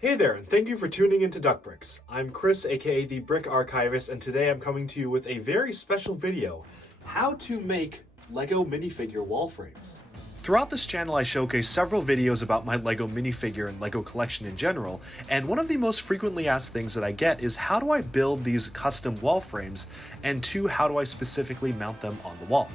Hey there, and thank you for tuning into Duck Bricks. I'm Chris, aka the Brick Archivist, and today I'm coming to you with a very special video, how to make Lego minifigure wall frames. Throughout this channel, I showcase several videos about my Lego minifigure and Lego collection in general, and one of the most frequently asked things that I get is how do I build these custom wall frames, and two, how do I specifically mount them on the wall?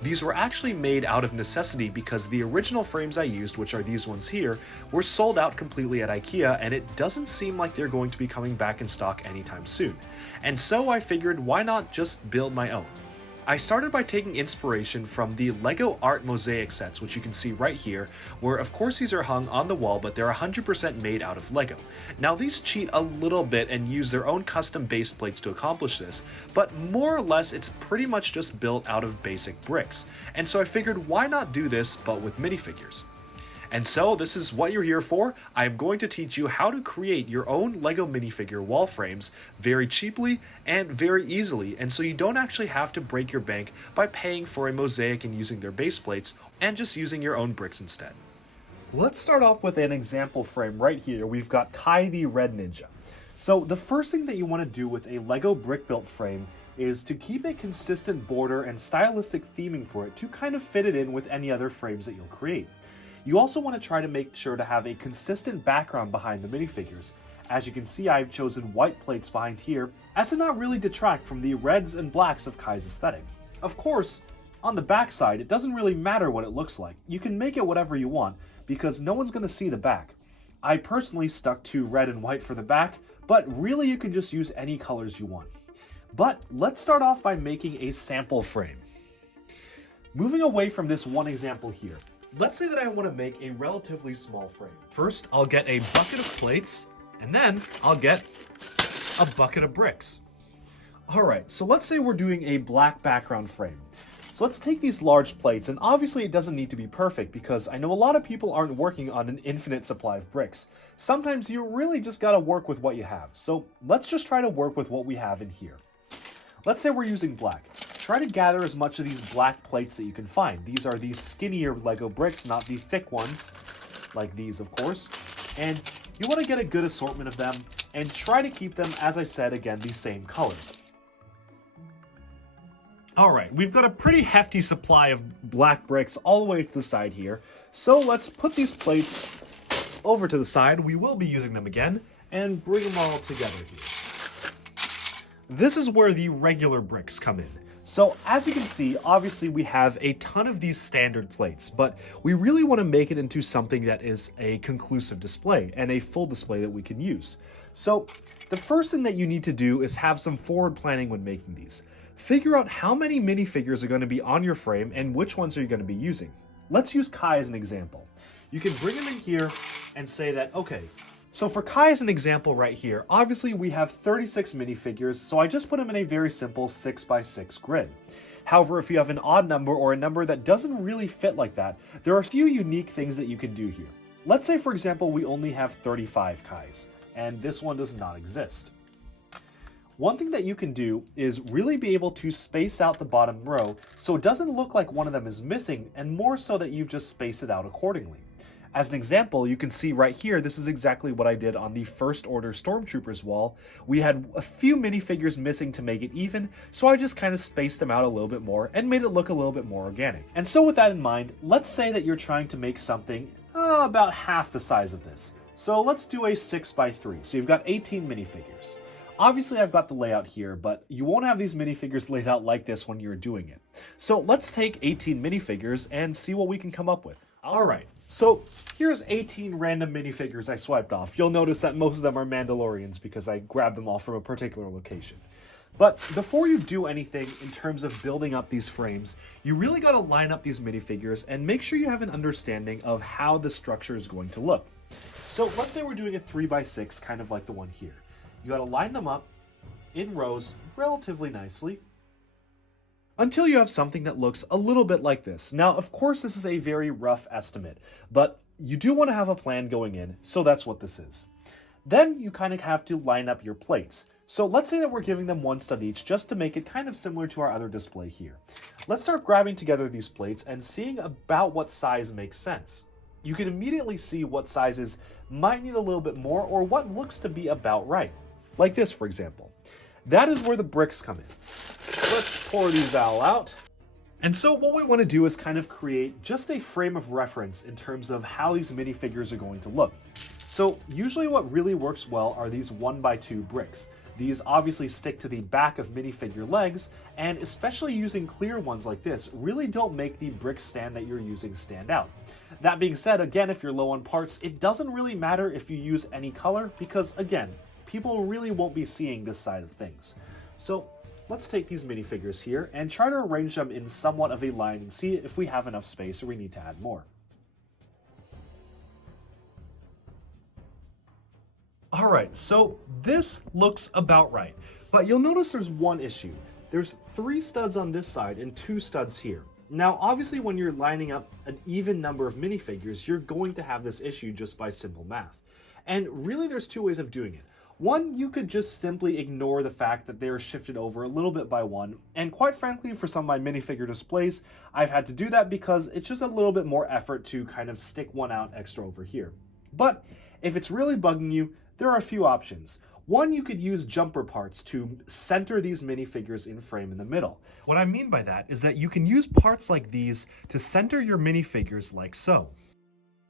These were actually made out of necessity because the original frames I used, which are these ones here, were sold out completely at IKEA, and it doesn't seem like they're going to be coming back in stock anytime soon. And so I figured, why not just build my own? I started by taking inspiration from the Lego Art Mosaic sets, which you can see right here, where of course these are hung on the wall, but they're 100% made out of Lego. Now these cheat a little bit and use their own custom base plates to accomplish this, but more or less it's pretty much just built out of basic bricks. And so I figured, why not do this, but with minifigures? And so this is what you're here for. I'm going to teach you how to create your own Lego minifigure wall frames very cheaply and very easily, and so you don't actually have to break your bank by paying for a mosaic and using their base plates, and just using your own bricks instead. Let's start off with an example frame right here. We've got Kai the Red Ninja. So the first thing that you want to do with a Lego brick built frame is to keep a consistent border and stylistic theming for it to kind of fit it in with any other frames that you'll create. You also want to try to make sure to have a consistent background behind the minifigures. As you can see, I've chosen white plates behind here, as to not really detract from the reds and blacks of Kai's aesthetic. Of course, on the back side, it doesn't really matter what it looks like. You can make it whatever you want, because no one's going to see the back. I personally stuck to red and white for the back, but really you can just use any colors you want. But let's start off by making a sample frame. Moving away from this one example here, let's say that I want to make a relatively small frame. First, I'll get a bucket of plates, and then I'll get a bucket of bricks. Alright, so let's say we're doing a black background frame. So let's take these large plates, and obviously it doesn't need to be perfect because I know a lot of people aren't working on an infinite supply of bricks. Sometimes you really just gotta work with what you have. So let's just try to work with what we have in here. Let's say we're using black. Try to gather as much of these black plates that you can find. These are the skinnier Lego bricks, not the thick ones, like these, of course. And you want to get a good assortment of them, and try to keep them, as I said, again, the same color. Alright, we've got a pretty hefty supply of black bricks all the way to the side here. So let's put these plates over to the side. We will be using them again, and bring them all together here. This is where the regular bricks come in. So as you can see, obviously we have a ton of these standard plates, but we really want to make it into something that is a conclusive display and a full display that we can use. So the first thing that you need to do is have some forward planning when making these. Figure out how many minifigures are going to be on your frame and which ones are you going to be using. Let's use Kai as an example. You can bring him in here and say that, okay, so for Kai as an example right here, obviously we have 36 minifigures, so I just put them in a very simple 6x6 grid. However, if you have an odd number or a number that doesn't really fit like that, there are a few unique things that you can do here. Let's say, for example, we only have 35 Kais, and this one does not exist. One thing that you can do is really be able to space out the bottom row so it doesn't look like one of them is missing, and more so that you've just spaced it out accordingly. As an example, you can see right here, this is exactly what I did on the First Order Stormtroopers wall. We had a few minifigures missing to make it even, so I just kind of spaced them out a little bit more and made it look a little bit more organic. And so with that in mind, let's say that you're trying to make something about half the size of this. So let's do a 6x3, so you've got 18 minifigures. Obviously I've got the layout here, but you won't have these minifigures laid out like this when you're doing it. So let's take 18 minifigures and see what we can come up with. Alright, so here's 18 random minifigures I swiped off. You'll notice that most of them are Mandalorians because I grabbed them all from a particular location. But before you do anything in terms of building up these frames, you really got to line up these minifigures and make sure you have an understanding of how the structure is going to look. So let's say we're doing a 3x6, kind of like the one here. You got to line them up in rows relatively nicely, until you have something that looks a little bit like this. Now, of course, this is a very rough estimate, but you do want to have a plan going in, so that's what this is. Then you kind of have to line up your plates. So let's say that we're giving them one stud each just to make it kind of similar to our other display here. Let's start grabbing together these plates and seeing about what size makes sense. you can immediately see what sizes might need a little bit more or what looks to be about right. Like this, for example. That is where the bricks come in. Let's pour these all out. And so what we want to do is kind of create just a frame of reference in terms of how these minifigures are going to look. So usually what really works well are these 1x2 bricks. These obviously stick to the back of minifigure legs, and especially using clear ones like this really don't make the brick stand that you're using stand out. That being said, again, if you're low on parts, it doesn't really matter if you use any color because, again, people really won't be seeing this side of things. So let's take these minifigures here and try to arrange them in somewhat of a line and see if we have enough space or we need to add more. All right, so this looks about right, but you'll notice there's one issue. There's 3 studs on this side and 2 studs here. Now, obviously, when you're lining up an even number of minifigures, you're going to have this issue just by simple math. And really, there's 2 ways of doing it. One, you could just simply ignore the fact that they are shifted over a little bit by 1, and quite frankly, for some of my minifigure displays, I've had to do that because it's just a little bit more effort to kind of stick 1 out extra over here. But if it's really bugging you, there are a few options. One, you could use jumper parts to center these minifigures in frame in the middle. What I mean by that is that you can use parts like these to center your minifigures like so.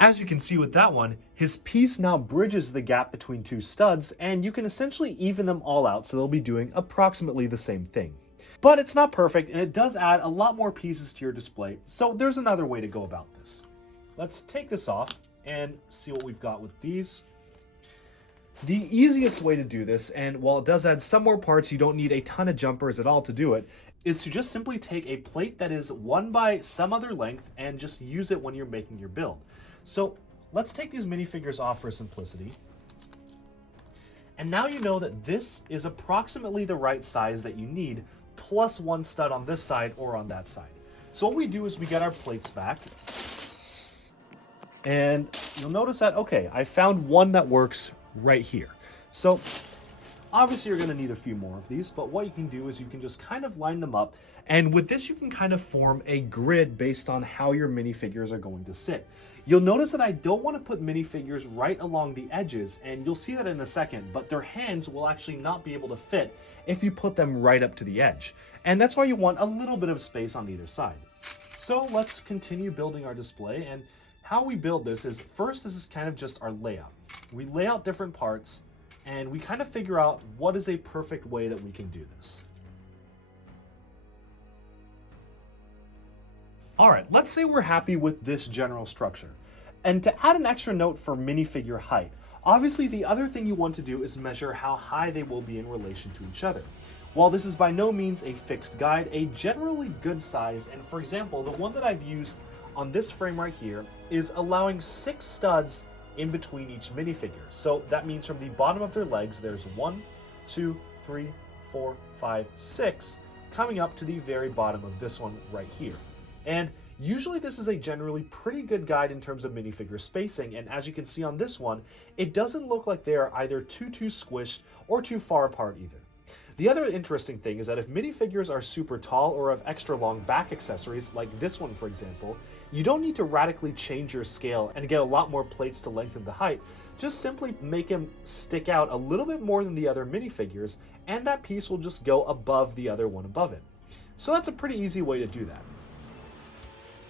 As you can see with that one, his piece now bridges the gap between 2 studs, and you can essentially even them all out so they'll be doing approximately the same thing. But it's not perfect, and it does add a lot more pieces to your display, so there's another way to go about this. Let's take this off and see what we've got with these. The easiest way to do this, and while it does add some more parts, you don't need a ton of jumpers at all to do it, is to just simply take a plate that is 1 by some other length and just use it when you're making your build. So let's take these minifigures off for simplicity. And now you know that this is approximately the right size that you need, plus 1 stud on this side or on that side. So what we do is we get our plates back. And you'll notice that, okay, I found one that works right here. So obviously you're going to need a few more of these, but what you can do is you can just kind of line them up. And with this, you can kind of form a grid based on how your minifigures are going to sit. You'll notice that I don't want to put minifigures right along the edges, and you'll see that in a second, but their hands will actually not be able to fit if you put them right up to the edge. And that's why you want a little bit of space on either side. So let's continue building our display, and how we build this is, first, this is kind of just our layout. We lay out different parts, and we kind of figure out what is a perfect way that we can do this. All right, let's say we're happy with this general structure. And to add an extra note for minifigure height, obviously the other thing you want to do is measure how high they will be in relation to each other. While this is by no means a fixed guide, a generally good size, and for example, the one that I've used on this frame right here is allowing 6 studs in between each minifigure. So that means from the bottom of their legs, there's 1, 2, 3, 4, 5, 6, coming up to the very bottom of this one right here. And usually this is a generally pretty good guide in terms of minifigure spacing, and as you can see on this one, it doesn't look like they are either too squished or too far apart either. The other interesting thing is that if minifigures are super tall or have extra long back accessories, like this one for example, you don't need to radically change your scale and get a lot more plates to lengthen the height. Just simply make them stick out a little bit more than the other minifigures, and that piece will just go above the other one above it. So that's a pretty easy way to do that.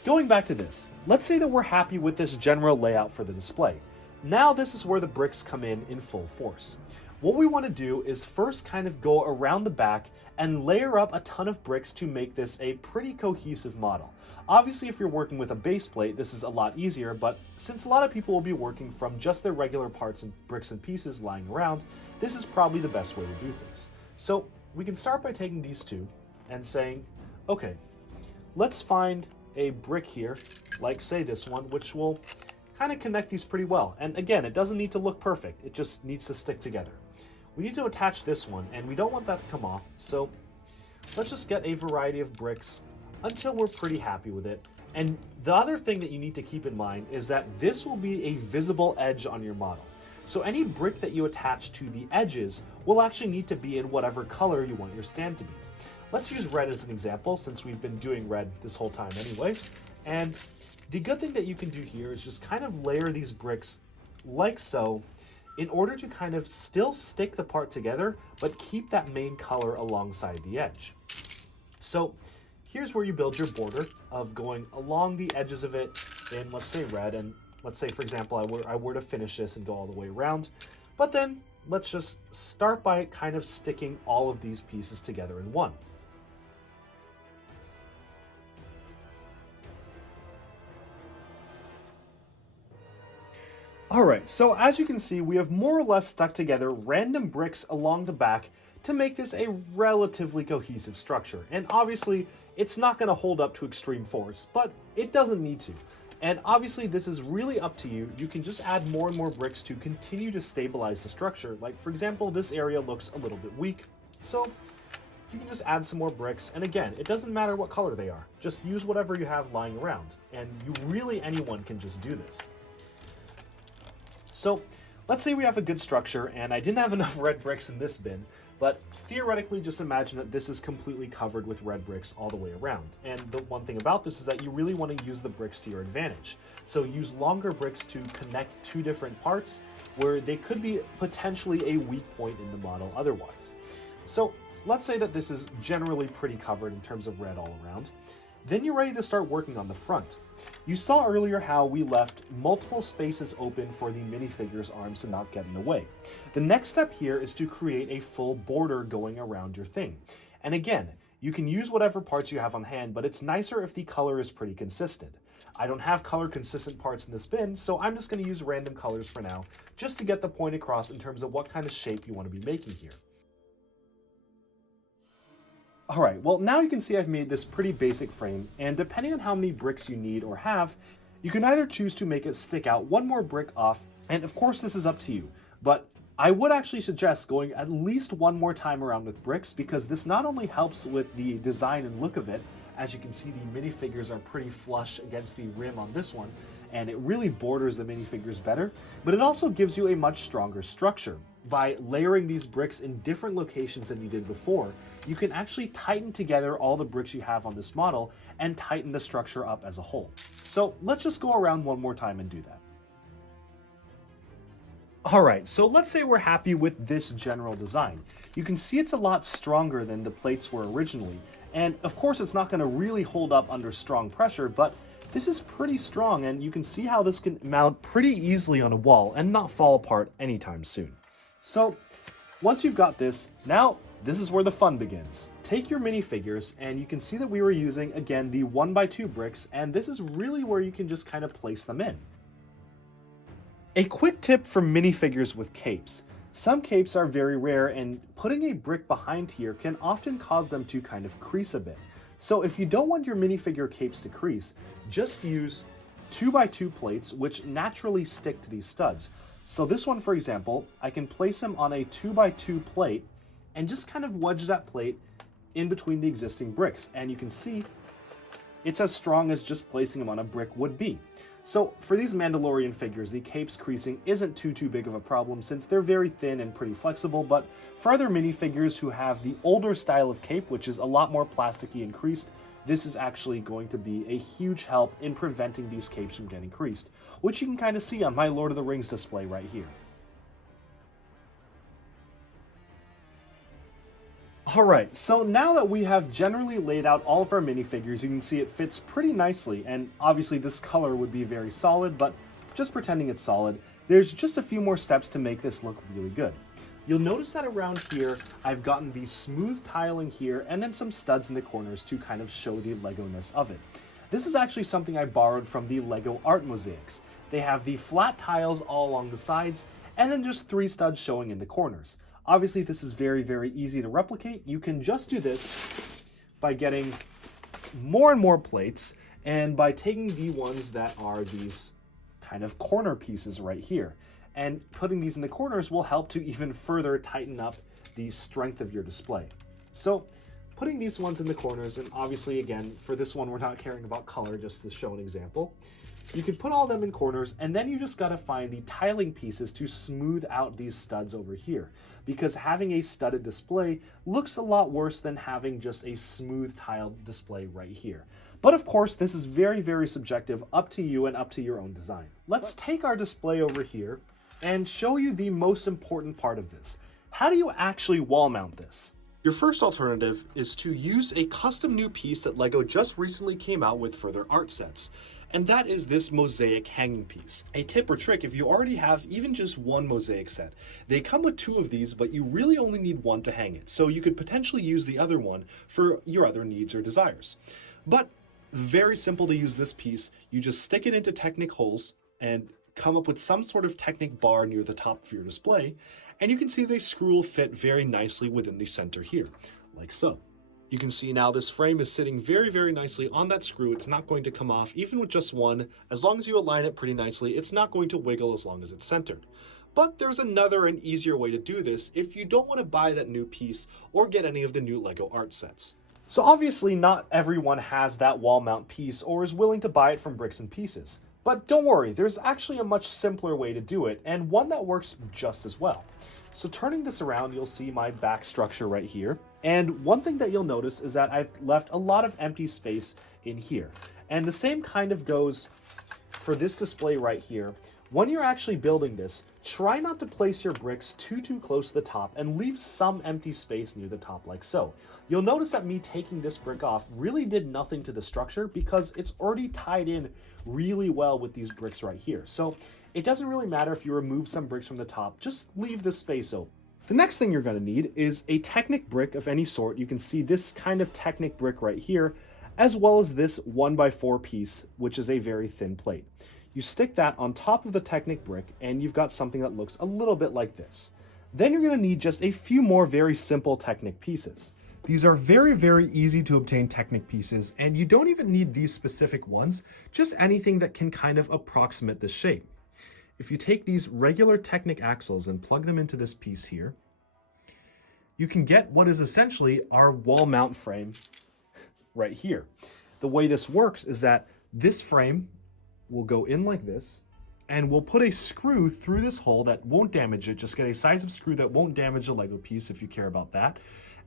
Going back to this, let's say that we're happy with this general layout for the display. Now this is where the bricks come in full force. What we want to do is first kind of go around the back and layer up a ton of bricks to make this a pretty cohesive model. Obviously, if you're working with a base plate, this is a lot easier, but since a lot of people will be working from just their regular parts and bricks and pieces lying around, this is probably the best way to do things. So we can start by taking these 2 and saying, okay, let's find a brick here, like say this one, which will kind of connect these pretty well. And again, it doesn't need to look perfect, it just needs to stick together. We need to attach this one, and we don't want that to come off, so let's just get a variety of bricks until we're pretty happy with it. And the other thing that you need to keep in mind is that this will be a visible edge on your model. So any brick that you attach to the edges will actually need to be in whatever color you want your stand to be. Let's use red as an example, since we've been doing red this whole time anyways. And The good thing that you can do here is just kind of layer these bricks like so in order to kind of still stick the part together, but keep that main color alongside the edge. So here's where you build your border of going along the edges of it in, let's say, red. And let's say, for example, I were to finish this and go all the way around. But then let's just start by kind of sticking all of these pieces together in one. Alright, so as you can see, we have more or less stuck together random bricks along the back to make this a relatively cohesive structure. And obviously, it's not going to hold up to extreme force, but it doesn't need to. And obviously, this is really up to you. You can just add more and more bricks to continue to stabilize the structure. Like, for example, this area looks a little bit weak, so you can just add some more bricks. And again, it doesn't matter what color they are. Just use whatever you have lying around. And anyone can just do this. So let's say we have a good structure and I didn't have enough red bricks in this bin, but theoretically just imagine that this is completely covered with red bricks all the way around. And the one thing about this is that you really want to use the bricks to your advantage. So use longer bricks to connect two different parts where they could be potentially a weak point in the model otherwise. So let's say that this is generally pretty covered in terms of red all around. Then you're ready to start working on the front. You saw earlier how we left multiple spaces open for the minifigure's arms to not get in the way. The next step here is to create a full border going around your thing. And again, you can use whatever parts you have on hand, but it's nicer if the color is pretty consistent. I don't have color consistent parts in this bin, so I'm just going to use random colors for now, just to get the point across in terms of what kind of shape you want to be making here. Alright, well now you can see I've made this pretty basic frame, and depending on how many bricks you need or have, you can either choose to make it stick out one more brick off, and of course this is up to you, but I would actually suggest going at least one more time around with bricks, because this not only helps with the design and look of it. As you can see, the minifigures are pretty flush against the rim on this one, and it really borders the minifigures better, but it also gives you a much stronger structure. By layering these bricks in different locations than you did before, you can actually tighten together all the bricks you have on this model and tighten the structure up as a whole. So let's just go around one more time and do that. Alright, so let's say we're happy with this general design. You can see it's a lot stronger than the plates were originally, and of course it's not going to really hold up under strong pressure, but this is pretty strong, and you can see how this can mount pretty easily on a wall and not fall apart anytime soon. So once you've got this, now this is where the fun begins. Take your minifigures, and you can see that we were using, again, the 1x2 bricks, and this is really where you can just kind of place them in. A quick tip for minifigures with capes. Some capes are very rare, and putting a brick behind here can often cause them to kind of crease a bit. So if you don't want your minifigure capes to crease, just use 2x2 plates, which naturally stick to these studs. So this one, for example, I can place them on a 2x2 plate and just kind of wedge that plate in between the existing bricks. And you can see it's as strong as just placing them on a brick would be. So for these Mandalorian figures, the capes creasing isn't too big of a problem since they're very thin and pretty flexible, but for other minifigures who have the older style of cape, which is a lot more plasticky and creased, this is actually going to be a huge help in preventing these capes from getting creased, which you can kind of see on my Lord of the Rings display right here. Alright, so now that we have generally laid out all of our minifigures, you can see it fits pretty nicely, and obviously this color would be very solid, but just pretending it's solid, there's just a few more steps to make this look really good. You'll notice that around here, I've gotten the smooth tiling here and then some studs in the corners to kind of show the Lego-ness of it. This is actually something I borrowed from the Lego art mosaics. They have the flat tiles all along the sides and then just 3 studs showing in the corners. Obviously, this is very easy to replicate. You can just do this by getting more and more plates and by taking the ones that are these kind of corner pieces right here. And putting these in the corners will help to even further tighten up the strength of your display. So putting these ones in the corners, and obviously again, for this one, we're not caring about color, just to show an example. You can put all them in corners, and then you just gotta find the tiling pieces to smooth out these studs over here. Because having a studded display looks a lot worse than having just a smooth tiled display right here. But of course, this is very, very subjective, up to you and up to your own design. Let's take our display over here and show you the most important part of this. How do you actually wall mount this? Your first alternative is to use a custom new piece that LEGO just recently came out with for their art sets, and that is this Mosaic hanging piece. A tip or trick, if you already have even just one Mosaic set, they come with 2 of these, but you really only need one to hang it, so you could potentially use the other one for your other needs or desires. But very simple to use this piece. You just stick it into Technic holes and come up with some sort of Technic bar near the top of your display, and you can see the screw will fit very nicely within the center here, like so. You can see now this frame is sitting very, very nicely on that screw. It's not going to come off even with just one. As long as you align it pretty nicely, it's not going to wiggle as long as it's centered. But there's another and easier way to do this if you don't want to buy that new piece or get any of the new LEGO art sets. So obviously not everyone has that wall mount piece or is willing to buy it from Bricks and Pieces. But don't worry, there's actually a much simpler way to do it, and one that works just as well. So turning this around, you'll see my back structure right here. And one thing that you'll notice is that I've left a lot of empty space in here. And the same kind of goes for this display right here. When you're actually building this, try not to place your bricks too close to the top and leave some empty space near the top like so. You'll notice that me taking this brick off really did nothing to the structure because it's already tied in really well with these bricks right here. So it doesn't really matter if you remove some bricks from the top, just leave this space open. The next thing you're going to need is a Technic brick of any sort. You can see this kind of Technic brick right here, as well as this 1x4 piece, which is a very thin plate. You stick that on top of the Technic brick and you've got something that looks a little bit like this. Then you're going to need just a few more very simple Technic pieces. These are very, very easy to obtain Technic pieces, and you don't even need these specific ones, just anything that can kind of approximate this shape. If you take these regular Technic axles and plug them into this piece here, you can get what is essentially our wall mount frame right here. The way this works is that this frame will go in like this, and we'll put a screw through this hole that won't damage it. Just get a size of screw that won't damage a LEGO piece if you care about that.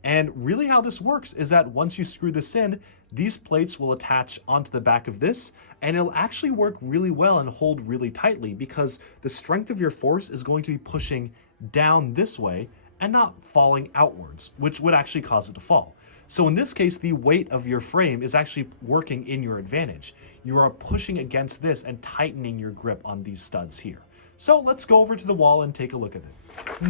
And really how this works is that once you screw this in, these plates will attach onto the back of this, and it'll actually work really well and hold really tightly because the strength of your force is going to be pushing down this way and not falling outwards, which would actually cause it to fall. So in this case, the weight of your frame is actually working in your advantage. You are pushing against this and tightening your grip on these studs here. So let's go over to the wall and take a look at it.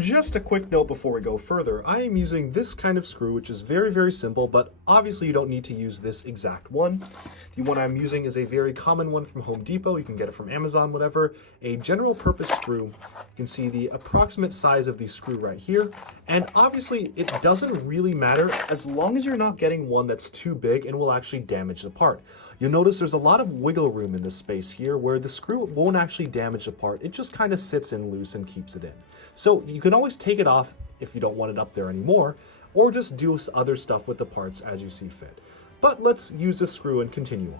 Just a quick note before we go further, I am using this kind of screw, which is very, very simple, but obviously you don't need to use this exact one. The one I'm using is a very common one from Home Depot. You can get it from Amazon, whatever. A general purpose screw. You can see the approximate size of the screw right here. And obviously it doesn't really matter as long as you're not getting one that's too big and will actually damage the part. You'll notice there's a lot of wiggle room in this space here where the screw won't actually damage the part. It just kind of sits in loose and keeps it in. So you can always take it off if you don't want it up there anymore, or just do other stuff with the parts as you see fit. But let's use this screw and continue on.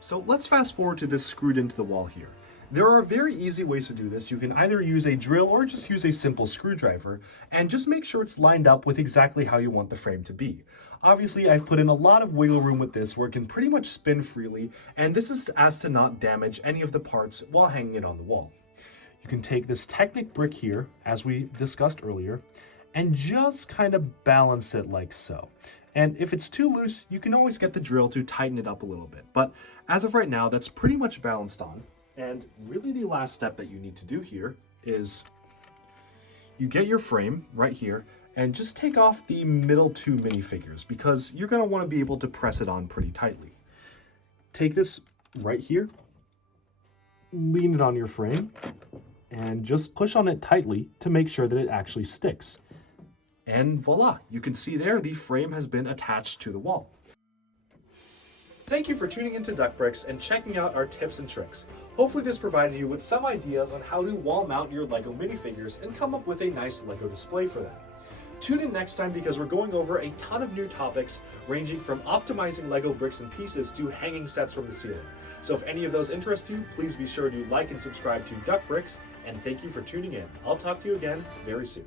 So let's fast forward to this screwed into the wall here. There are very easy ways to do this. You can either use a drill or just use a simple screwdriver, and just make sure it's lined up with exactly how you want the frame to be. Obviously, I've put in a lot of wiggle room with this where it can pretty much spin freely, and this is as to not damage any of the parts while hanging it on the wall. You can take this Technic brick here, as we discussed earlier, and just kind of balance it like so. And if it's too loose, you can always get the drill to tighten it up a little bit. But as of right now, that's pretty much balanced on. And really the last step that you need to do here is you get your frame right here and just take off the middle 2 minifigures because you're going to want to be able to press it on pretty tightly. Take this right here, lean it on your frame, and just push on it tightly to make sure that it actually sticks. And voila, you can see there the frame has been attached to the wall. Thank you for tuning into Duck Bricks and checking out our tips and tricks. Hopefully this provided you with some ideas on how to wall mount your LEGO minifigures and come up with a nice LEGO display for them. Tune in next time because we're going over a ton of new topics ranging from optimizing LEGO bricks and pieces to hanging sets from the ceiling. So if any of those interest you, please be sure to like and subscribe to Duck Bricks, and thank you for tuning in. I'll talk to you again very soon.